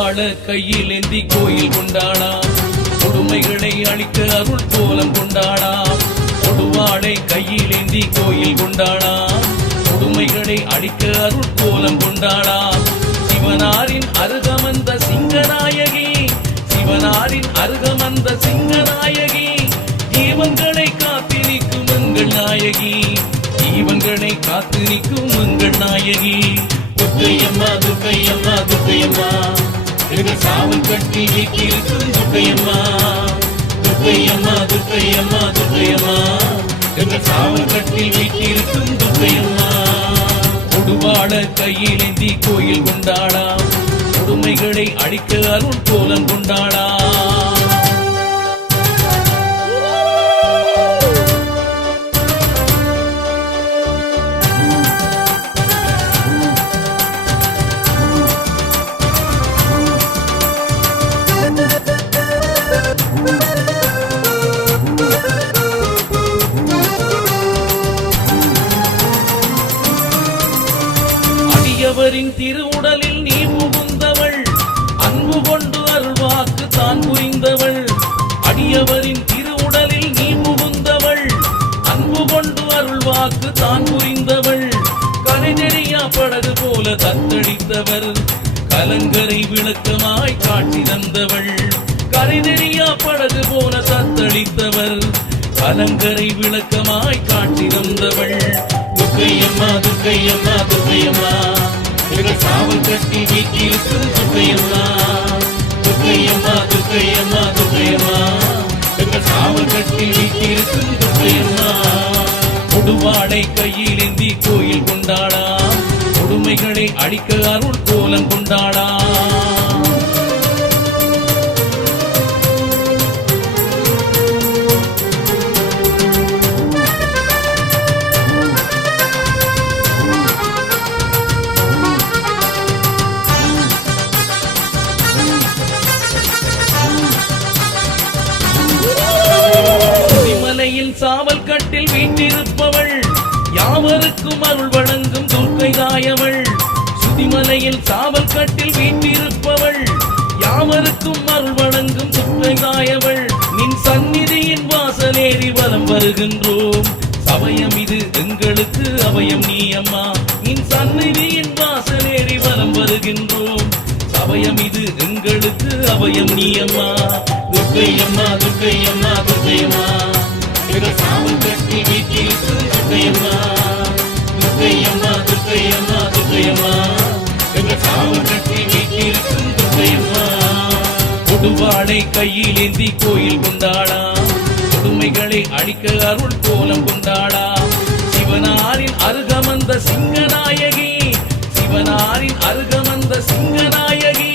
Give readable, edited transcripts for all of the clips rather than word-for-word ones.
கொடுவாள கையில் ஏந்தி கோயில் கொண்டாடா கொடுமைகளை அழிக்க அருள் கோலம் கொண்டாடா கொடுவாளை கையில் ஏந்தி கோயில் கொண்டாடா கொடுமைகளை அழிக்க அருள் கோலம் கொண்டாடா சிவனாரின் அருகமந்த சிங்கநாயகி சிவனாரின் அருகமந்த சிங்கநாயகி ஜீவன்களை காத்திருக்கும் எங்கள் நாயகி ஜீவன்களை காத்திருக்கும் எங்கள் நாயகி துர்க்கையம்மா துர்க்கையம்மா துர்க்கையம்மா எங்கள் சாவல் கட்டி வீட்டிருக்கும் துர்க்கையம்மா துர்க்கையம்மா துர்க்கையம்மா துர்க்கையம்மா எங்கள் சாவல் கட்டி வீட்டிருக்கும் துர்க்கையம்மா கொடுவாள கையில் ஏந்தி கோயில் கொண்டாடா கொடுமைகளை அழிக்க அருள் கோலம் கொண்டாடா அடியவரின் திருவுடலில் நீ புகுந்தவள் அன்பு கொண்டு அருள்வாக்கு தான் புரிந்தவள் அடியவரின் திருவுடலில் நீ புகுந்தவள் அன்பு கொண்டு அருள்வாக்கு தான் புரிந்தவள் கரை தெரியா படகு போல தத்தளித்தவர் கலங்கரை விளக்கமாய் காட்சி தந்தவள் கரை தெரியா படகு போல தத்தளித்தவர் கலங்கரை விளக்கமாய் காட்சி தந்தவள் துர்க்கையம்மா துர்க்கையம்மா துர்க்கையம்மா எங்கள் சாவல் கட்டி வீட்டிருக்கும் துர்க்கையம்மா துர்க்கையம்மா துர்க்கையம்மா துர்க்கையம்மா எங்கள் சாவல் கட்டி வீட்டிருக்கும் துர்க்கையம்மா கொடுவாளை கையில் ஏந்தி கோயில் கொண்டாடா கொடுமைகளை அழிக்க அருள் கோலம் கொண்டாடா சாவல் கட்டில் வீட்டிருப்பவள் யாவருக்கும் அருள் வழங்கும் துர்க்கைதாயவள் சுதிமலையில் சாவல் கட்டில் வீட்டிருப்பவள் யாவருக்கும் அருள் வழங்கும் துர்க்கைதாயவள் நின் சந்நிதியின் வாசலேறி வலம் வருகின்றோம் சமயம் இது எங்களுக்கு அபயம் நீ அம்மா நின் சந்நிதியின் வாசலேறி வலம் வருகின்றோம் சமயம் இது எங்களுக்கு அபயம் நீ அம்மா துர்க்கையம்மா துர்க்கையம்மா துர்க்கையம்மா எங்கள் சாவல் கட்டி வீட்டிருக்கும் துர்க்கையம்மா துர்க்கையம்மா துர்க்கையம்மா துர்க்கையம்மா எங்கள் சாவல் கட்டி வீட்டிருக்கும் துர்க்கையம்மா கொடுவாளை கையில் ஏந்தி கோயில் கொண்டாடா கொடுமைகளை அழிக்க அருள் கோலம் கொண்டாடா சிவனாரின் அருகமந்த சிங்கநாயகி சிவனாரின் அருகமந்த சிங்கநாயகி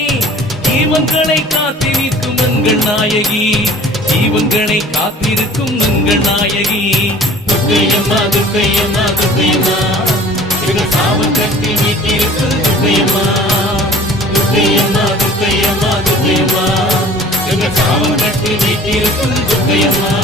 ஜீவன்களை காத்திருக்கும் எங்கள் நாயகி ஜீவன்களை காத்திருக்கும் எங்கள் நாயகி துர்க்கையம்மா துர்க்கையம்மா துர்க்கையம்மா எங்கள் சாவல் கட்டி வீட்டிருக்கும் துர்க்கையம்மா துர்க்கையம்மா துர்க்கையம்மா துர்க்கையம்மா எங்கள் சாவல் கட்டி வீட்டிருக்கும் துர்க்கையம்மா